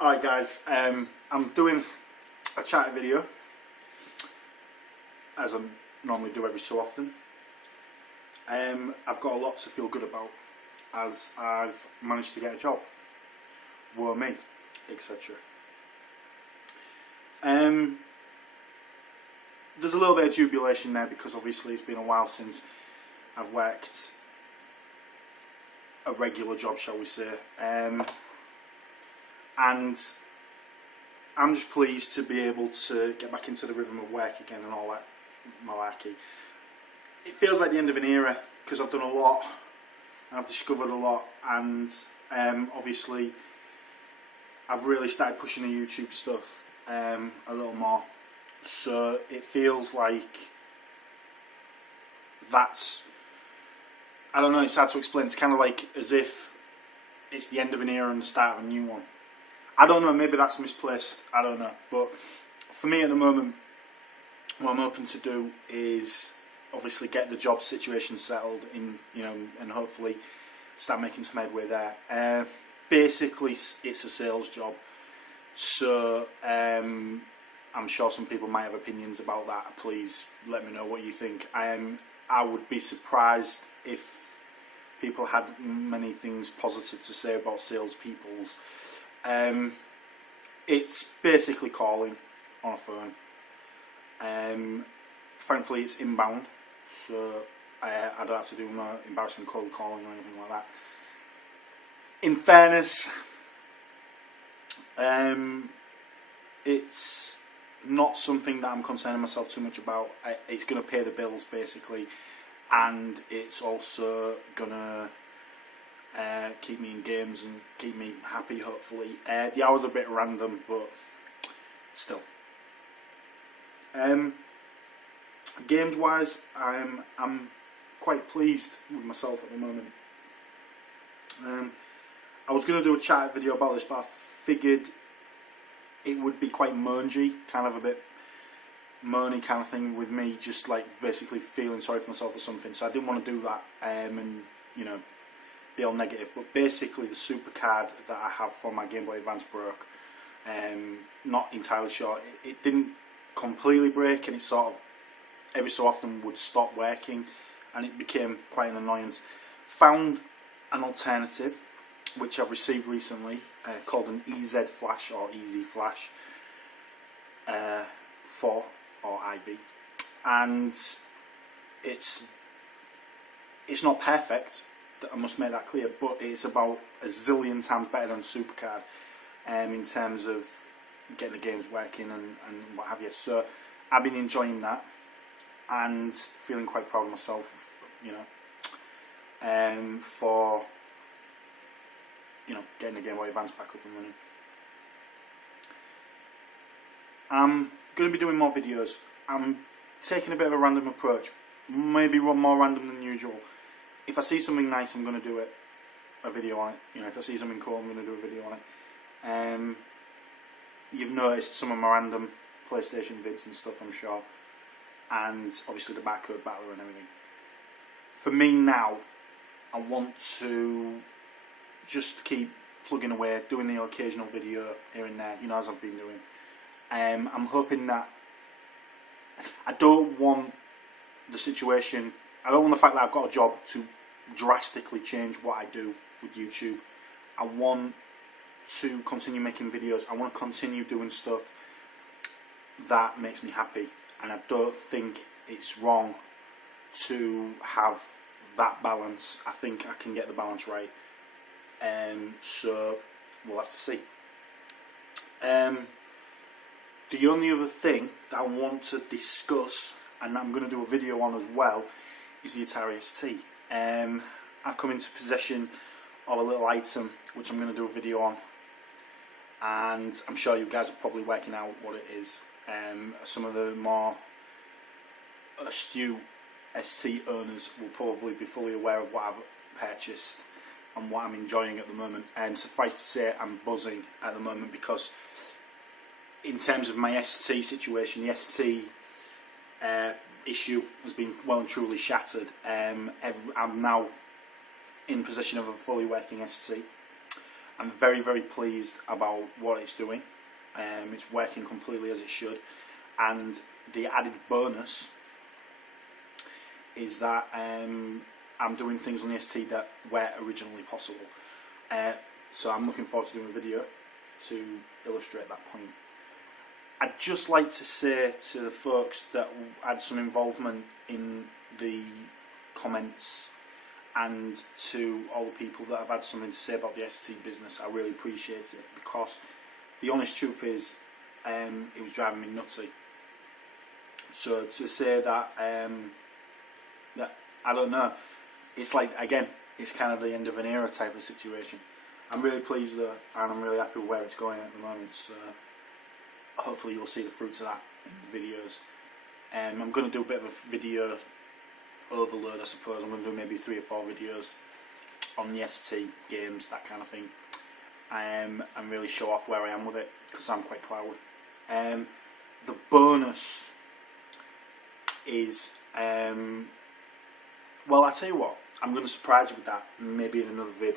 Alright guys, I'm doing a chat video, as I normally do every so often. I've got a lot to feel good about, as I've managed to get a job, woe me, etc. There's a little bit of jubilation there, because obviously it's been a while since I've worked a regular job, shall we say, and I'm just pleased to be able to get back into the rhythm of work again and all that malarkey. It feels like the end of an era, because I've done a lot and I've discovered a lot, and obviously I've really started pushing the YouTube stuff a little more, so it feels like that's, I don't know, it's hard to explain. It's kind of like as if it's the end of an era and the start of a new one. I don't know, maybe that's misplaced, I don't know, but for me at the moment, what I'm hoping to do is obviously get the job situation settled in, you know, and hopefully start making some headway there. Basically it's a sales job, so I'm sure some people might have opinions about that. Please let me know what you think. I would be surprised if people had many things positive to say about salespeople's. It's basically calling on a phone. Thankfully it's inbound, so I don't have to do no embarrassing cold calling or anything like that. In fairness, it's not something that I'm concerning myself too much about. It's going to pay the bills basically, and it's also going to keep me in games and keep me happy, hopefully. The hours are a bit random, but still. Games wise, I'm quite pleased with myself at the moment. I was going to do a chat video about this, but I figured it would be quite moangy, kind of a bit moany kind of thing with me, just like basically feeling sorry for myself or something, so I didn't want to do that and, you know, be all negative. But basically the super card that I have for my Game Boy Advance broke. Not entirely sure, it didn't completely break, and it sort of every so often would stop working, and it became quite an annoyance. Found an alternative which I've received recently, called an EZ Flash or Easy Flash 4 or IV, and it's not perfect, I must make that clear, but it's about a zillion times better than Supercard in terms of getting the games working and what have you. So I've been enjoying that and feeling quite proud of myself, you know, for, you know, getting the Game Boy Advance back up and running. I'm going to be doing more videos. I'm taking a bit of a random approach, maybe more random than usual. If I see something nice, I'm going to do a video on it. You know, if I see something cool, I'm going to do a video on it. You've noticed some of my random PlayStation vids and stuff, I'm sure, and obviously the barcode battler and everything. For me now, I want to just keep plugging away, doing the occasional video here and there, you know, as I've been doing. I'm hoping that I don't want the situation, I don't want the fact that I've got a job to drastically change what I do with YouTube. I want to continue making videos. I want to continue doing stuff that makes me happy, and I don't think it's wrong to have that balance. I think I can get the balance right, so we'll have to see. The only other thing that I want to discuss, and I'm going to do a video on as well, is the Atari ST. I've come into possession of a little item which I'm going to do a video on, and I'm sure you guys are probably working out what it is. Some of the more astute ST owners will probably be fully aware of what I've purchased and what I'm enjoying at the moment, and suffice to say I'm buzzing at the moment, because in terms of my ST situation, the ST issue has been well and truly shattered. I'm now in possession of a fully working ST, I'm very, very pleased about what it's doing. It's working completely as it should, and the added bonus is that I'm doing things on the ST that weren't originally possible. So I'm looking forward to doing a video to illustrate that point. I'd just like to say to the folks that had some involvement in the comments, and to all the people that have had something to say about the ST business, I really appreciate it, because the honest truth is it was driving me nutty. So to say that, that I don't know, it's like, again, it's kind of the end of an era type of situation. I'm really pleased though, and I'm really happy with where it's going at the moment, so hopefully you'll see the fruits of that in the videos. I'm going to do a bit of a video overload, I suppose. I'm going to do maybe 3 or 4 videos on the ST games, that kind of thing, and really show off where I am with it, because I'm quite proud. The bonus is, well, I tell you what, I'm going to surprise you with that, maybe in another vid.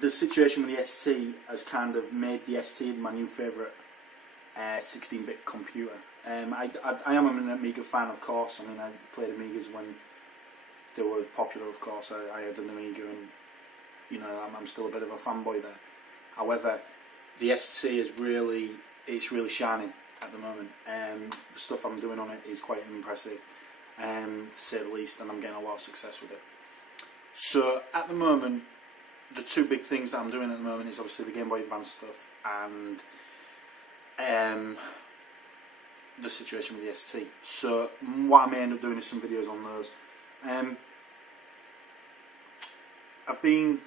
The situation with the ST has kind of made the ST my new favourite 16-bit computer. I am an Amiga fan, of course. I mean, I played Amigas when they were popular, of course. I had an Amiga, and you know, I'm still a bit of a fanboy there. However, the ST is really shining at the moment. The stuff I'm doing on it is quite impressive, to say the least, and I'm getting a lot of success with it. So at the moment, the 2 big things that I'm doing at the moment is obviously the Game Boy Advance stuff and the situation with the ST. So what I may end up doing is some videos on those. I've been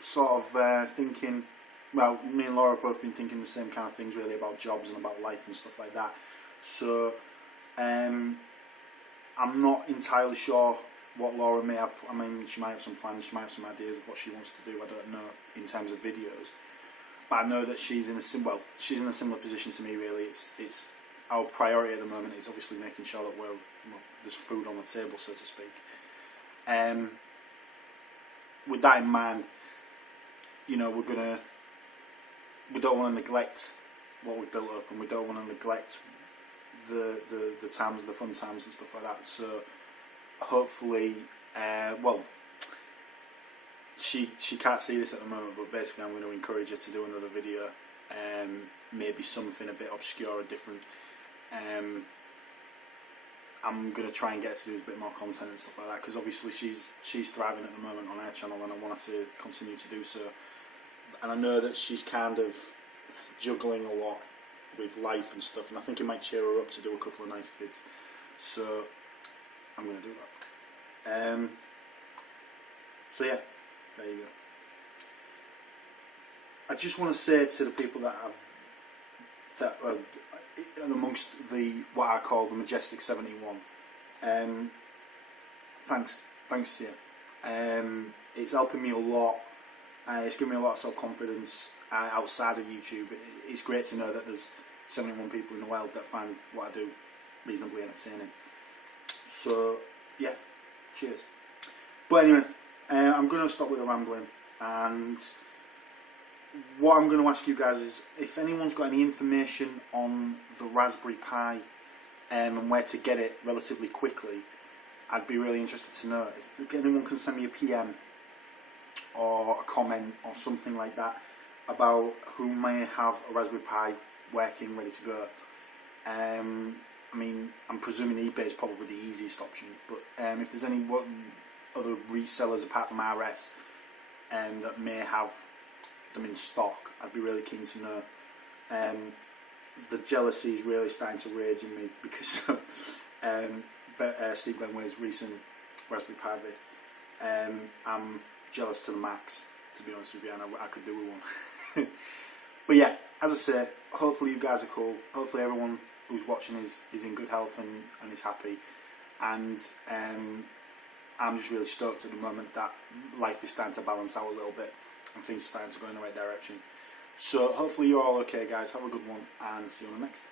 sort of thinking, well, me and Laura have both been thinking the same kind of things really, about jobs and about life and stuff like that. So I'm not entirely sure what Laura may have. I mean, she might have some plans, she might have some ideas of what she wants to do, I don't know, in terms of videos. But I know that she's in a similar position to me really. It's our priority at the moment is obviously making sure that there's food on the table, so to speak. With that in mind, you know, we don't want to neglect what we've built up, and we don't want to neglect the times, the fun times and stuff like that. So hopefully, well, she can't see this at the moment, but basically I'm going to encourage her to do another video, maybe something a bit obscure or different. I'm going to try and get her to do a bit more content and stuff like that, because obviously she's thriving at the moment on her channel, and I want her to continue to do so. And I know that she's kind of juggling a lot with life and stuff, and I think it might cheer her up to do a couple of nice vids. So I'm going to do that. So yeah, there you go. I just want to say to the people that amongst what I call the Majestic 71, thanks to you. It's helping me a lot. It's given me a lot of self-confidence outside of YouTube. It's great to know that there's 71 people in the world that find what I do reasonably entertaining. So yeah, cheers. But anyway, I'm going to stop with the rambling, and what I'm going to ask you guys is, if anyone's got any information on the Raspberry Pi and where to get it relatively quickly, I'd be really interested to know. If anyone can send me a PM or a comment or something like that about who may have a Raspberry Pi working, ready to go. I mean, I'm presuming eBay is probably the easiest option, but if there's any other resellers apart from RS that may have them in stock, I'd be really keen to know. The jealousy is really starting to rage in me because of Steve Glenway's recent Raspberry Pi vid. I'm jealous to the max, to be honest with you, and I could do with one. But yeah, as I say, hopefully you guys are cool. Hopefully everyone who's watching is in good health and is happy. And I'm just really stoked at the moment that life is starting to balance out a little bit and things are starting to go in the right direction. So hopefully you're all okay, guys. Have a good one, and see you on the next.